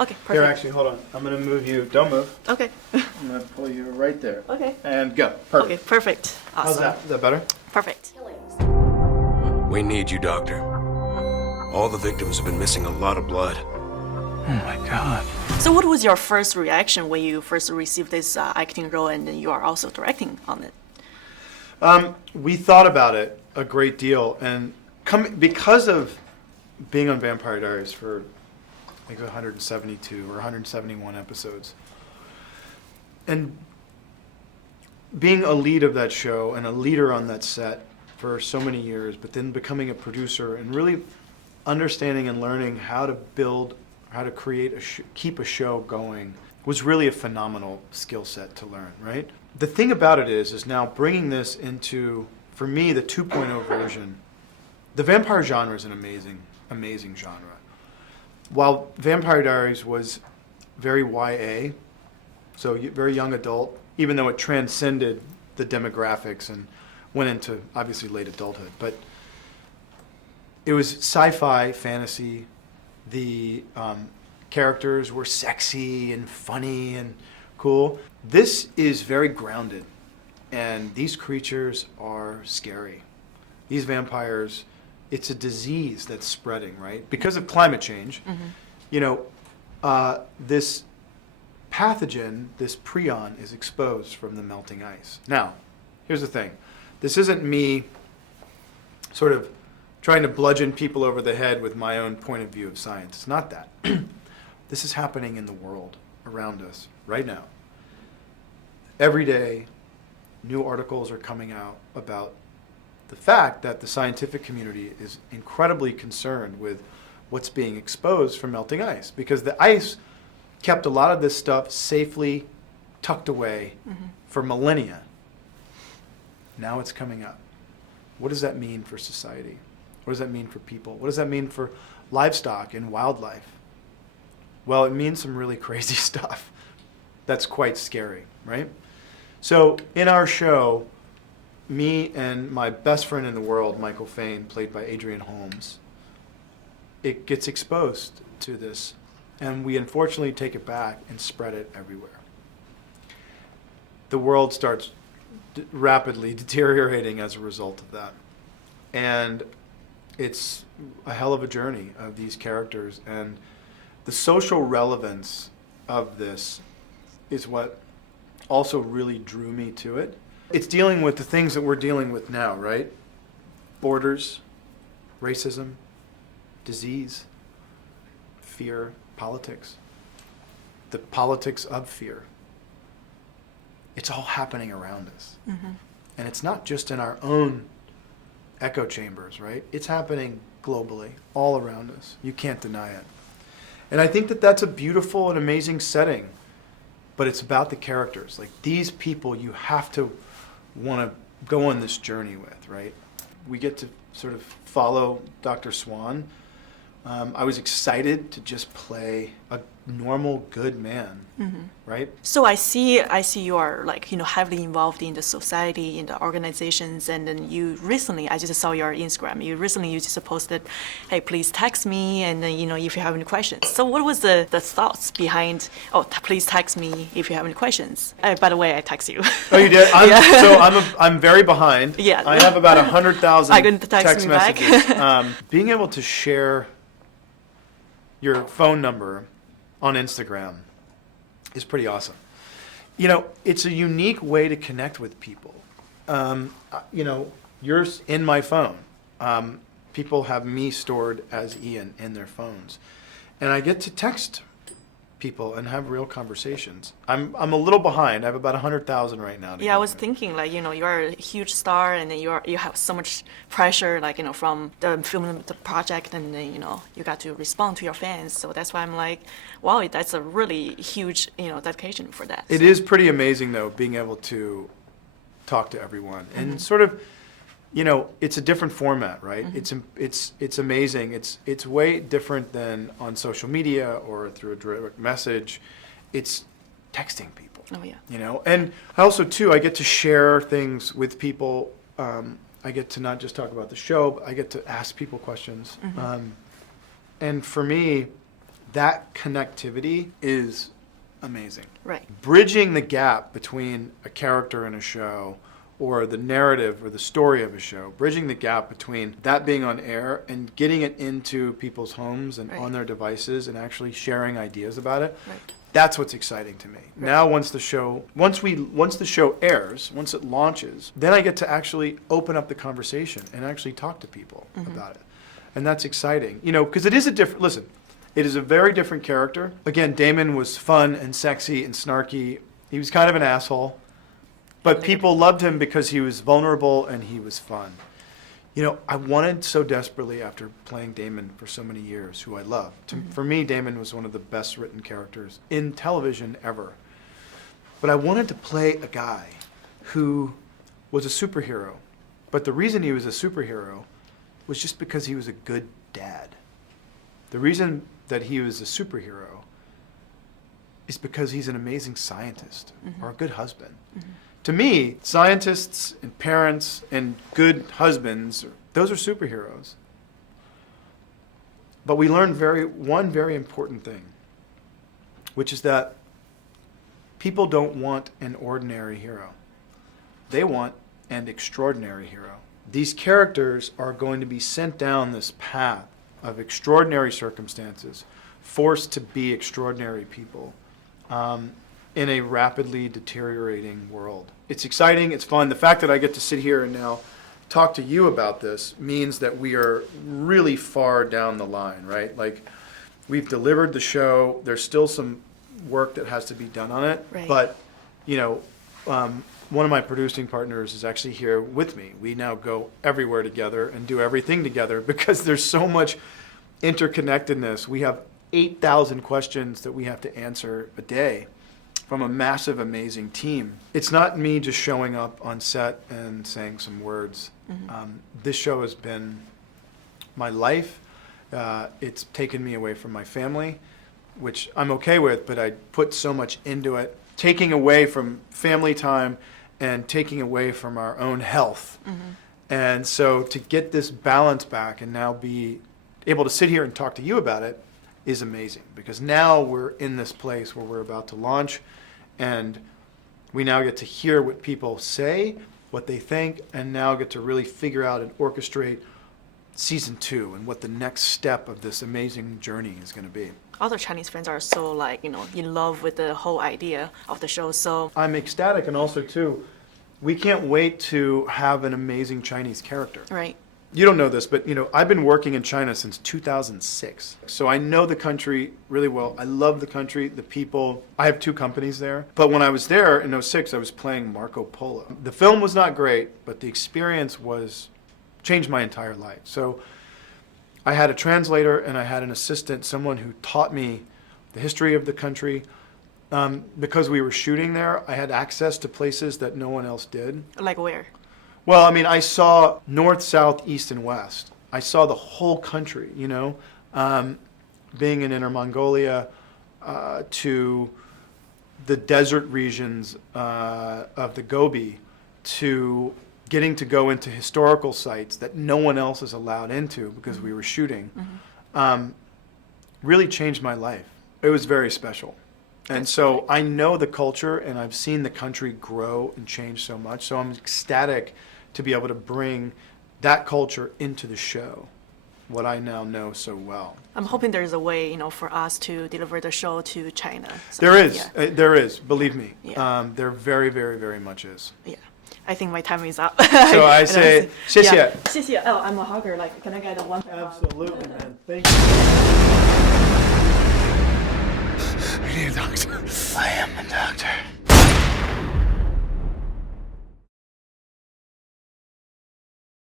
Okay, perfect. Here, actually, hold on. I'm going to move you. Don't move. Okay. I'm going to pull you right there. Okay. And go. Perfect. Okay, perfect. Awesome. How's that? Is that better? Perfect. We need you, Doctor. All the victims have been missing a lot of blood. Oh, my God. So what was your first reaction when you first received this acting role and then you are also directing on it? We thought about it a great deal. And because of being on Vampire Diaries for, I think, 172 or 171 episodes, and being a lead of that show and a leader on that set for so many years, but then becoming a producer and really understanding and learning how to build, how to create, keep a show going was really a phenomenal skill set to learn, right? The thing about it is now bringing this into, for me, the 2.0 version. The vampire genre is an amazing genre. While Vampire Diaries was very YA, so very young adult, even though it transcended the demographics and went into, obviously, late adulthood. But it was sci-fi, fantasy. The characters were sexy and funny and cool. This is very grounded, and these creatures are scary. These vampires, it's a disease that's spreading, right? Because of climate change, this pathogen, this prion, is exposed from the melting ice. Now, here's the thing. This isn't me sort of trying to bludgeon people over the head with my own point of view of science. It's not that. This is happening in the world around us right now. Every day, new articles are coming out about the fact that the scientific community is incredibly concerned with what's being exposed from melting ice, because the ice kept a lot of this stuff safely tucked away for millennia. Now it's coming up. What does that mean for society? What does that mean for people? What does that mean for livestock and wildlife? Well, it means some really crazy stuff that's quite scary, right? So in our show, me and my best friend in the world, Michael Fain, played by Adrian Holmes, it gets exposed to this, and we unfortunately take it back and spread it everywhere. The world starts rapidly deteriorating as a result of that. And it's a hell of a journey of these characters, and the social relevance of this is what also really drew me to it. It's dealing with the things that we're dealing with now, right? Borders, racism, disease, fear, politics, the politics of fear. It's all happening around us. And it's not just in our own echo chambers, right? It's happening globally, all around us. You can't deny it. And I think that that's a beautiful and amazing setting, but it's about the characters. Like, these people you have to want to go on this journey with, right? We get to sort of follow Dr. Swan. I was excited to just play a normal, good man, right? So I see you are heavily involved in the society, in the organizations, and then you recently, I just saw your Instagram, you just posted, hey, please text me, and then, if you have any questions. So what was the thoughts behind, please text me if you have any questions? By the way, I text you. Oh, you did? So I'm very behind. Yeah. I have about 100,000 text messages. Being able to share your phone number on Instagram is pretty awesome. It's a unique way to connect with people. You're in my phone. People have me stored as Ian in their phones. And I get to text people and have real conversations. I'm a little behind. I have about 100,000 right now. Yeah, I was thinking, you are a huge star, and then you have so much pressure, from the film, the project, and then, you got to respond to your fans. So that's why I'm like, wow, that's a really huge, dedication for that. It is pretty amazing, though, being able to talk to everyone and sort of, it's a different format, right? It's amazing. It's way different than on social media or through a direct message. It's texting people. Oh yeah. And I also too, I get to share things with people. I get to not just talk about the show, but I get to ask people questions. And for me, that connectivity is amazing. Right. Bridging the gap between a character in a show or the narrative or the story of a show, bridging the gap between that being on air and getting it into people's homes and Right. on their devices and actually sharing ideas about it. Right. That's what's exciting to me. Right. Now once the show airs, once it launches, then I get to actually open up the conversation and actually talk to people about it. And that's exciting. You know, because it is a different, listen, it is a very different character. Again, Damon was fun and sexy and snarky. He was kind of an asshole. But people loved him because he was vulnerable and he was fun. You know, I wanted so desperately after playing Damon for so many years, who I love. For me, Damon was one of the best written characters in television ever. But I wanted to play a guy who was a superhero. But the reason he was a superhero was just because he was a good dad. The reason that he was a superhero is because he's an amazing scientist or a good husband. To me, scientists and parents and good husbands, those are superheroes. But we learned one very important thing, which is that people don't want an ordinary hero. They want an extraordinary hero. These characters are going to be sent down this path of extraordinary circumstances, forced to be extraordinary people. In a rapidly deteriorating world. It's exciting, it's fun. The fact that I get to sit here and now talk to you about this means that we are really far down the line, right? Like, we've delivered the show. There's still some work that has to be done on it. Right. But, you know, one of my producing partners is actually here with me. We now go everywhere together and do everything together because there's so much interconnectedness. We have 8,000 questions that we have to answer a day from a massive, amazing team. It's not me just showing up on set and saying some words. This show has been my life. It's taken me away from my family, which I'm okay with, but I put so much into it. Taking away from family time and taking away from our own health. And so to get this balance back and now be able to sit here and talk to you about it is amazing, because now we're in this place where we're about to launch and we now get to hear what people say, what they think, and now get to really figure out and orchestrate season 2 and what the next step of this amazing journey is going to be. Other Chinese fans are so, like, you know, in love with the whole idea of the show. So I'm ecstatic, and also too, we can't wait to have an amazing Chinese character. right. You don't know this, but you know, I've been working in China since 2006. So I know the country really well. I love the country, the people. I have 2 companies there. But when I was there in 2006, I was playing Marco Polo. The film was not great, but the experience changed my entire life. So I had a translator and I had an assistant, someone who taught me the history of the country. Because we were shooting there, I had access to places that no one else did. Like where? Well, I mean, I saw north, south, east, and west. I saw the whole country, you know, being in Inner Mongolia to the desert regions of the Gobi, to getting to go into historical sites that no one else is allowed into because we were shooting, really changed my life. It was very special. And so I know the culture and I've seen the country grow and change so much. So I'm ecstatic to be able to bring that culture into the show, what I now know so well. I'm hoping there's a way, you know, for us to deliver the show to China. So, There is, Yeah. there is, believe me. Yeah. There very, very, very much is. Yeah. I think my time is up. So I say, 谢谢. Yeah. 谢谢. Oh, I'm a hugger. Like, can I get a one? Absolutely, man. Thank you. I need a doctor. I am the doctor.